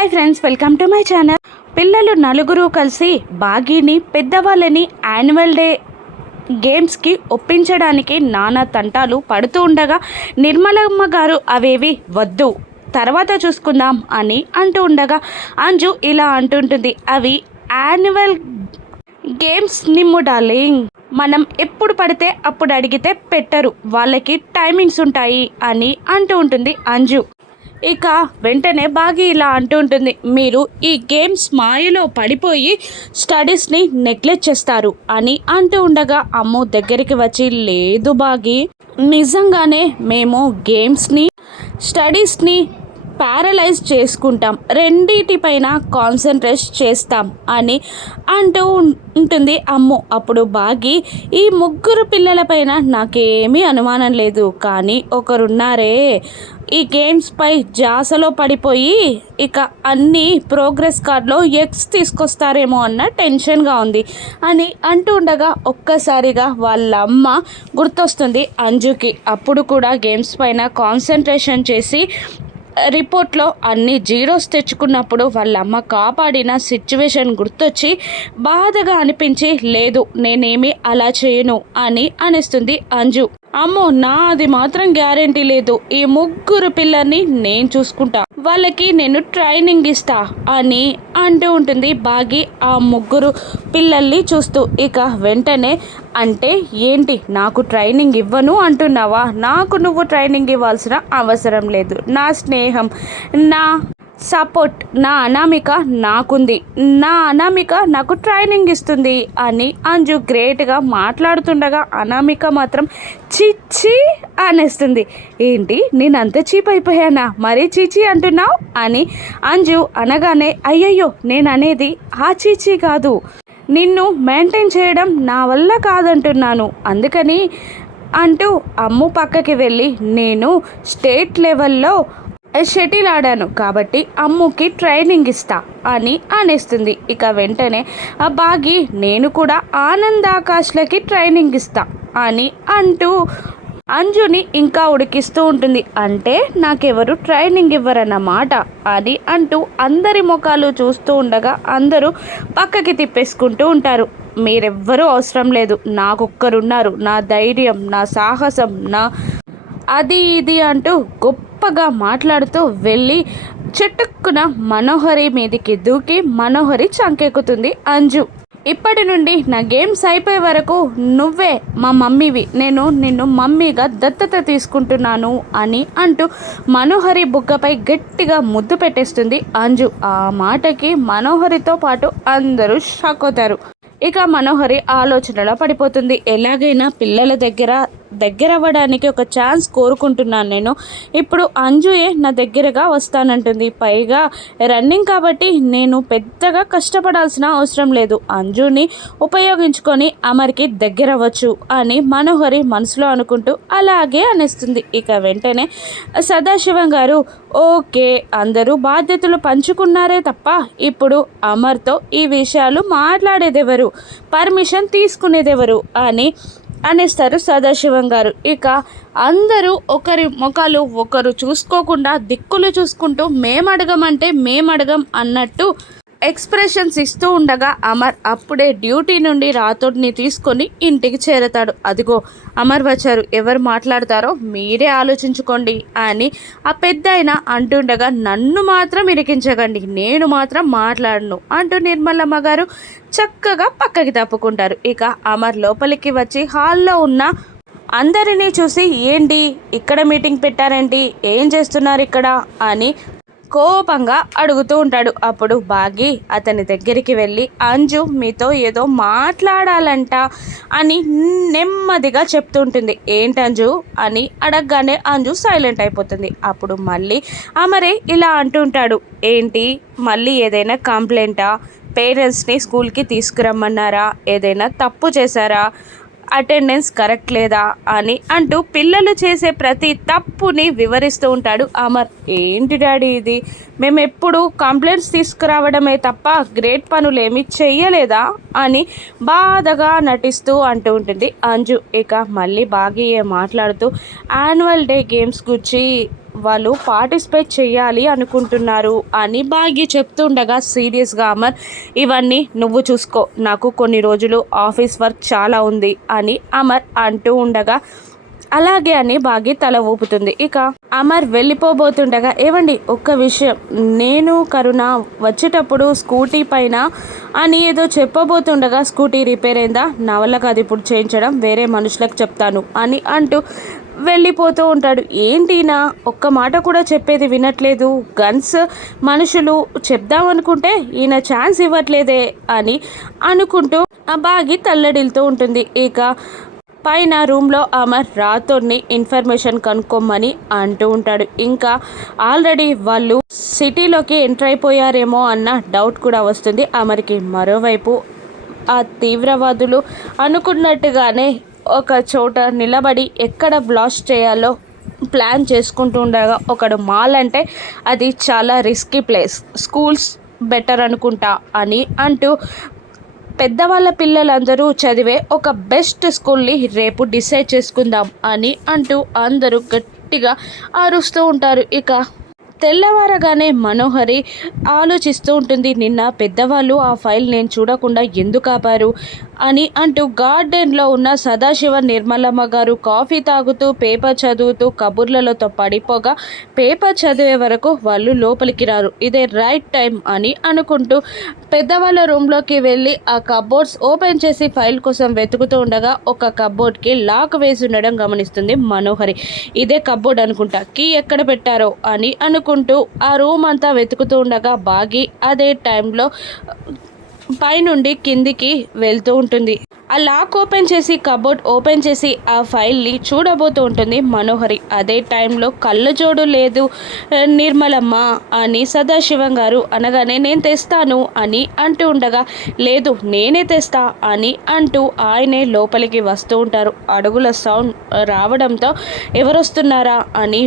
Hi friends welcome to my channel పిల్లలు నలుగురు కలిసి బాగీని పెద్దవాళ్ళని యాన్యువల్ డే గేమ్స్కి ఒప్పించడానికి నానా తంటాలు పడుతూ ఉండగా నిర్మలమ్మ గారు అవేవి వద్దు తర్వాత చూసుకుందాం అని అంటూ ఉండగా అంజు ఇలా అంటుంటుంది అవి యాన్యువల్ గేమ్స్ నిమ్ము డార్లింగ్. మనం ఎప్పుడు పడితే అప్పుడు అడిగితే పెట్టరు వాళ్ళకి టైమింగ్స్ ఉంటాయి అని అంటూ ఉంటుంది అంజు. ఇక వెంటనే బాగి ఇలా అంటూ ఉంటుంది. మీరు ఈ గేమ్స్ మాయలో పడిపోయి స్టడీస్ని నెగ్లెక్ట్ చేస్తారు అని అంటూ ఉండగా అమ్ము దగ్గరికి వచ్చి లేదు బాగి నిజంగానే మేము గేమ్స్ని స్టడీస్ని ప్యారలైజ్ చేసుకుంటాం. రెండిటిపైన కాన్సన్ట్రేట్ చేస్తాం అని అంటూ ఉంటుంది అమ్ము. అప్పుడు బాగి ఈ ముగ్గురు పిల్లలపైన నాకేమీ అనుమానం లేదు. కానీ ఒకరున్నారే. ఈ గేమ్స్పై జాసలో పడిపోయి ఇక అన్ని ప్రోగ్రెస్ కార్డులో ఎక్స్ తీసుకొస్తారేమో అన్న టెన్షన్గా ఉంది. అని అంటూ ఉండగా ఒక్కసారిగా వాళ్ళ అమ్మ గుర్తొస్తుంది అంజుకి. అప్పుడు కూడా గేమ్స్ పైన కాన్సన్ట్రేషన్ చేసి రిపోర్ట్లో అన్ని జీరోస్ తెచ్చుకున్నప్పుడు వాళ్ళ అమ్మ కాపాడిన సిచ్యువేషన్ గుర్తొచ్చి బాధగా అనిపించి లేదు నేనేమి అలా చేయను అని అనిస్తుంది అంజు. అమ్మో నాది మాత్రం గ్యారెంటీ లేదు. ఈ ముగ్గురు పిల్లల్ని నేను చూసుకుంటా. వాళ్ళకి నేను ట్రైనింగ్ ఇస్తా అని అంటూ ఉంటుంది బాగి ఆ ముగ్గురు పిల్లల్ని చూస్తూ. ఇక వెంటనే అంటే ఏంటి? నాకు ట్రైనింగ్ ఇవ్వను అంటున్నావా? నాకు నువ్వు ట్రైనింగ్ ఇవ్వాల్సిన అవసరం లేదు. నా స్నేహం నా సపోర్ట్. నా అనామిక నాకుంది. నా అనామిక నాకు ట్రైనింగ్ ఇస్తుంది అని అంజు గ్రేట్గా మాట్లాడుతుండగా అనామిక మాత్రం చిచ్చి అనేస్తుంది. ఏంటి? నేను అంత చీప్ అయిపోయానా? మరీ చీచి అంటున్నావు? అని అంజు అనగానే అయ్యయ్యో నేను అనేది ఆ చీచి కాదు. నిన్ను మెయింటైన్ చేయడం నా వల్ల కాదంటున్నాను. అందుకని అంటూ అమ్ము పక్కకి వెళ్ళి నేను స్టేట్ లెవెల్లో షటిల్ ఆడాను కాబట్టి అమ్ముకి ట్రైనింగ్ ఇస్తా అని అనేస్తుంది. ఇక వెంటనే ఆ బాగి నేను కూడా ఆనంద్ ఆకాష్లకి ట్రైనింగ్ ఇస్తా అని అంటూ అంజుని ఇంకా ఉడికిస్తూ ఉంటుంది. అంటే నాకెవరు ట్రైనింగ్ ఇవ్వరన్నమాట అని అంటూ అందరి ముఖాలు చూస్తూ ఉండగా అందరూ పక్కకి తిప్పేసుకుంటూ ఉంటారు. మీరెవ్వరూ అవసరం లేదు. నాకొక్కరున్నారు. నా ధైర్యం నా సాహసం నా అది ఇది అంటూ గొప్ప గొప్పగా మాట్లాడుతూ వెళ్ళి చెట్టుక్కున మనోహరి మీదికి దూకి మనోహరి చంకెక్కుతుంది. అంజు ఇప్పటి నుండి నా గేమ్స్ అయిపోయే వరకు నువ్వే మా మమ్మీవి. నేను నిన్ను మమ్మీగా దత్తత తీసుకుంటున్నాను అని అంటూ మనోహరి బుగ్గపై గట్టిగా ముద్దు పెట్టేస్తుంది అంజు. ఆ మాటకి మనోహరితో పాటు అందరూ షాక్ అవుతారు. ఇక మనోహరి ఆలోచనలో పడిపోతుంది. ఎలాగైనా పిల్లల దగ్గర దగ్గర అవ్వడానికి ఒక ఛాన్స్ కోరుకుంటున్నాను నేను. ఇప్పుడు అంజుయే నా దగ్గరగా వస్తానంటుంది. పైగా రన్నింగ్ కాబట్టి నేను పెద్దగా కష్టపడాల్సిన అవసరం లేదు. అంజుని ఉపయోగించుకొని అమర్కి దగ్గర అవ్వచ్చు అని మనోహరి మనసులో అనుకుంటూ అలాగే అనేస్తుంది. ఇక వెంటనే సదాశివం గారు ఓకే అందరూ బాధ్యతలు పంచుకున్నారే తప్ప ఇప్పుడు అమర్తో ఈ విషయాలు మాట్లాడేదెవరు? పర్మిషన్ తీసుకునేదెవరు? అని అనేస్తారు సదాశివం గారు. ఇక అందరూ ఒకరి ముఖాలు ఒకరు చూసుకోకుండా దిక్కులు చూసుకుంటూ మేము అడగమంటే మేము అడగం అన్నట్టు ఎక్స్ప్రెషన్స్ ఇస్తూ ఉండగా అమర్ అప్పుడే డ్యూటీ నుండి రాతోడిని తీసుకొని ఇంటికి చేరతాడు. అదిగో అమర్ వచ్చారు. ఎవరు మాట్లాడతారో మీరే ఆలోచించుకోండి అని ఆ పెద్ద ఆయన అంటుండగా నన్ను మాత్రం ఇరికించకండి. నేను మాత్రం మాట్లాడను అంటూ నిర్మలమ్మ గారు చక్కగా పక్కకి తప్పుకుంటారు. ఇక అమర్ లోపలికి వచ్చి హాల్లో ఉన్న అందరినీ చూసి ఏంటి? ఇక్కడ మీటింగ్ పెట్టారేంటి? ఏం చేస్తున్నారు ఇక్కడ? అని కోపంగా అడుగుతూ ఉంటాడు. అప్పుడు బాగి అతని దగ్గరికి వెళ్ళి అంజు మీతో ఏదో మాట్లాడాలంట అని నెమ్మదిగా చెప్తుంటుంది ఏంటంజు అని అడగగానే అంజు సైలెంట్ అయిపోతుంది. అప్పుడు మళ్ళీ అమరే ఇలా అంటుంటాడు ఏంటి? మళ్ళీ ఏదైనా కంప్లైంటా? పేరెంట్స్ని స్కూల్కి తీసుకురమ్మన్నారా? ఏదైనా తప్పు చేశారా? అటెండెన్స్ కరెక్ట్ లేదా అని అంటూ పిల్లలు చేసే ప్రతి తప్పుని వివరిస్తూ ఉంటాడు అమర్. ఏంటి డాడీ ఇది? మేము ఎప్పుడు కంప్లైంట్స్ తీసుకురావడమే తప్ప గ్రేట్ పనులు ఏమీ చెయ్యలేదా అని బాధగా నటిస్తూ అంటూ ఉంటుంది అంజు. ఇక మళ్ళీ బాగా మాట్లాడుతూ యాన్యువల్ డే గేమ్స్ గురించి వాళ్ళు పార్టిసిపేట్ చేయాలి అనుకుంటున్నారు అని భాగ్య చెప్తుండగా సీరియస్గా అమర్ ఇవన్నీ నువ్వు చూసుకో. నాకు కొన్ని రోజులు ఆఫీస్ వర్క్ చాలా ఉంది అని అమర్ అంటూ ఉండగా అలాగే అని బాగి తల ఊపుతుంది. ఇక అమర్ వెళ్ళిపోబోతుండగా ఏవండి ఒక్క విషయం. నేను కరుణ వచ్చేటప్పుడు స్కూటీ పైన అని ఏదో చెప్పబోతుండగా స్కూటీ రిపేర్ అయిందా? నా వల్ల కాదు ఇప్పుడు చేయించడం. వేరే మనుషులకు చెప్తాను అని అంటూ వెళ్ళిపోతూ ఉంటాడు. ఏంటినా ఒక్క మాట కూడా చెప్పేది వినట్లేదు. గన్స్ మనుషులు చెప్దామనుకుంటే ఈయన ఛాన్స్ ఇవ్వట్లేదే అని అనుకుంటూ ఆ బాగి తల్లడిల్తూ ఉంటుంది. ఇక పైన రూమ్లో అమర్ రాథోడ్ని ఇన్ఫర్మేషన్ కనుక్కోమని అంటూ ఉంటాడు. ఇంకా ఆల్రెడీ వాళ్ళు సిటీలోకి ఎంటర్ అయిపోయారేమో అన్న డౌట్ కూడా వస్తుంది. అమర్కి మరోవైపు ఆ తీవ్రవాదులు అనుకున్నట్టుగానే ఒక చోట నిలబడి ఎక్కడ బ్లాస్ట్ చేయాలో ప్లాన్ చేసుకుంటూ ఉండగా ఒకడు మాల్ అంటే అది చాలా రిస్కీ ప్లేస్ స్కూల్స్ బెటర్ అనుకుంటా అని అంటూ పెద్దవాళ్ళ పిల్లలందరూ చదివే ఒక బెస్ట్ స్కూల్ని రేపు డిసైడ్ చేసుకుందాం అని అంటూ అందరూ గట్టిగా అరుస్తూ ఉంటారు. ఇక తెల్లవారగానే మనోహరి ఆలోచిస్తూ ఉంటుంది నిన్న పెద్దవాళ్ళు ఆ ఫైల్ నేను చూడకుండా ఎందుకు ఆపారు? అని అంటూ గార్డెన్లో ఉన్న సదాశివ నిర్మలమ్మ గారు కాఫీ తాగుతూ పేపర్ చదువుతూ కబుర్లతో పడిపోగా పేపర్ చదివే వరకు వాళ్ళు లోపలికి రారు. ఇదే రైట్ టైం అని అనుకుంటూ పెద్దవాళ్ళ రూమ్లోకి వెళ్ళి ఆ కబోర్డ్స్ ఓపెన్ చేసి ఫైల్ కోసం వెతుకుతూ ఉండగా ఒక కబోర్డ్కి లాక్ వేసి ఉండడం గమనిస్తుంది మనోహరి. ఇదే కబోర్డ్ అనుకుంటా. కీ ఎక్కడ పెట్టారో అని అనుకుంటూ ఆ రూమ్ అంతా వెతుకుతూ ఉండగా బాగి అదే టైంలో పైనుండి కిందికి వెళ్తూ ఉంటుంది. ఆ లాక్ ఓపెన్ చేసి కబోర్డ్ ఓపెన్ చేసి ఆ ఫైల్ని చూడబోతూ ఉంటుంది మనోహరి. అదే టైంలో కళ్ళజోడు లేదు నిర్మలమ్మ అని సదాశివం గారు అనగానే నేను తెస్తాను అని అంటూ ఉండగా లేదు నేనే తెస్తా అని అంటూ ఆయనే లోపలికి వస్తూ ఉంటారు. అడుగుల సౌండ్ రావడంతో ఎవరొస్తున్నారా? అని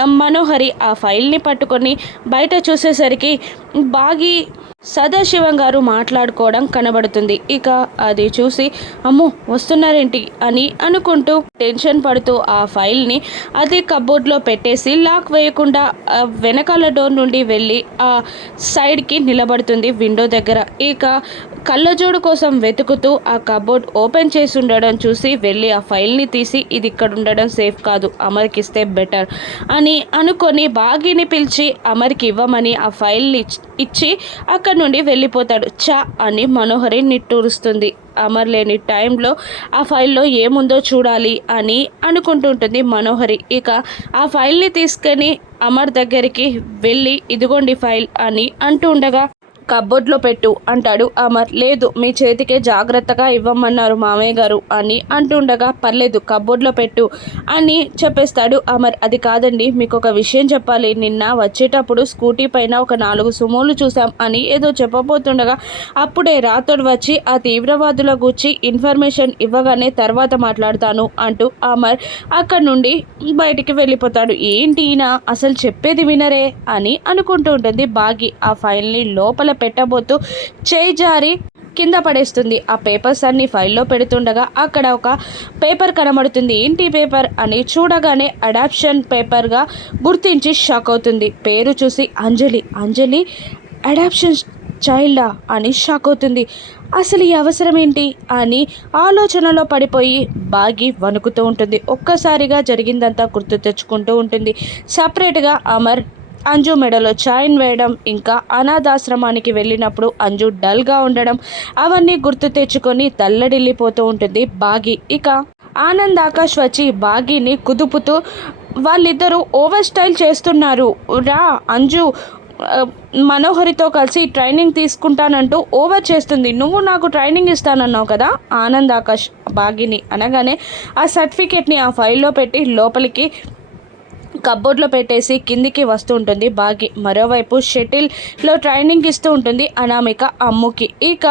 మనోహరి ఆ ఫైల్ని పట్టుకొని బయట చూసేసరికి బాగి సదాశివం గారు మాట్లాడుకోవడం కనబడుతుంది. ఇక అది చూసి అమ్మో వస్తున్నారేంటి? అని అనుకుంటూ టెన్షన్ పడుతూ ఆ ఫైల్ని అది కబోర్డ్లో పెట్టేసి లాక్ వేయకుండా వెనకాల డోర్ నుండి వెళ్ళి ఆ సైడ్కి నిలబడుతుంది విండో దగ్గర. ఇక కళ్ళజోడు కోసం వెతుకుతూ ఆ కబోర్డ్ ఓపెన్ చేసి ఉండడం చూసి వెళ్ళి ఆ ఫైల్ని తీసి ఇది ఇక్కడ ఉండడం సేఫ్ కాదు అమర్కి ఇస్తే బెటర్ అని అనుకొని బాగిని పిలిచి అమర్కి ఇవ్వమని ఆ ఫైల్ని ఇచ్చి అక్కడ నుండి వెళ్ళిపోతాడు. చ అని మనోహరి నిట్టూరుస్తుంది. అమర్ లేని టైంలో ఆ ఫైల్లో ఏముందో చూడాలి అని అనుకుంటుంటుంది మనోహరి. ఇక ఆ ఫైల్ని తీసుకొని అమర్ దగ్గరికి వెళ్ళి ఇదిగోండి ఫైల్ అని అంటూ ఉండగా కబ్బోర్డ్లో పెట్టు అంటాడు అమర్. లేదు మీ చేతికే జాగ్రత్తగా ఇవ్వమన్నారు మామయ్య గారు అని అంటుండగా పర్లేదు కబ్బోర్డ్లో పెట్టు అని చెప్పేస్తాడు అమర్. అది కాదండి మీకు ఒక విషయం చెప్పాలి. నిన్న వచ్చేటప్పుడు స్కూటీ పైన ఒక నాలుగు సుమోలు చూసాం అని ఏదో చెప్పబోతుండగా అప్పుడే రాతోడు వచ్చి ఆ తీవ్రవాదుల గురించి ఇన్ఫర్మేషన్ ఇవ్వగానే తర్వాత మాట్లాడతాను అంటూ అమర్ అక్కడి నుండి బయటికి వెళ్ళిపోతాడు. ఏంటి అసలు చెప్పేది వినరే అని అనుకుంటూ ఉంటుంది బాగి. ఆ ఫైల్ని లోపల పెట్టబోతూ చేయి జారి కింద పడేస్తుంది. ఆ పేపర్స్ అన్ని ఫైల్లో పెడుతుండగా అక్కడ ఒక పేపర్ కనబడుతుంది. ఏంటి పేపర్ అని చూడగానే అడాప్షన్ పేపర్గా గుర్తించి షాక్ అవుతుంది. పేరు చూసి అంజలి అంజలి అడాప్షన్ చైల్డా అని షాక్ అవుతుంది. అసలు ఈ అవసరం ఏంటి అని ఆలోచనలో పడిపోయి బాగి వణుకుతూ ఉంటుంది. ఒక్కసారిగా జరిగిందంతా గుర్తు తెచ్చుకుంటూ ఉంటుంది. సపరేట్గా అమర్ అంజు మెడలో చైన్ వేయడం ఇంకా అనాథాశ్రమానికి వెళ్ళినప్పుడు అంజు డల్గా ఉండడం అవన్నీ గుర్తు తెచ్చుకొని తల్లడిల్లిపోతూ ఉంటుంది బాగి. ఇక ఆనంద్ ఆకాష్ వచ్చి బాగిని కుదుపుతూ వాళ్ళిద్దరూ ఓవర్ స్టైల్ చేస్తున్నారు. రా అంజు మనోహరితో కలిసి ట్రైనింగ్ తీసుకుంటానంటూ ఓవర్ చేస్తుంది. నువ్వు నాకు ట్రైనింగ్ ఇస్తానన్నావు కదా? ఆనంద్ ఆకాష్ బాగిని అనగానే ఆ సర్టిఫికేట్ని ఆ ఫైల్లో పెట్టి లోపలికి కబ్బోర్డ్లో పెట్టేసి కిందికి వస్తూ ఉంటుంది. బాగి మరోవైపు షటిల్లో ట్రైనింగ్ ఇస్తూ ఉంటుంది అనామిక అమ్ముకి. ఇక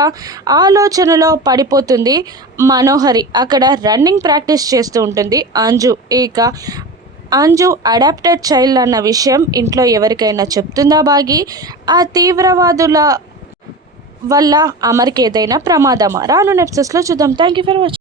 ఆలోచనలో పడిపోతుంది మనోహరి. అక్కడ రన్నింగ్ ప్రాక్టీస్ చేస్తూ ఉంటుంది అంజు. ఇక అంజు అడాప్టెడ్ చైల్డ్ అన్న విషయం ఇంట్లో ఎవరికైనా చెప్తుందా బాగి? ఆ తీవ్రవాదుల వల్ల అమర్కి ఏదైనా ప్రమాదమా? రాను నెప్సెస్లో చూద్దాం. Thank you for watching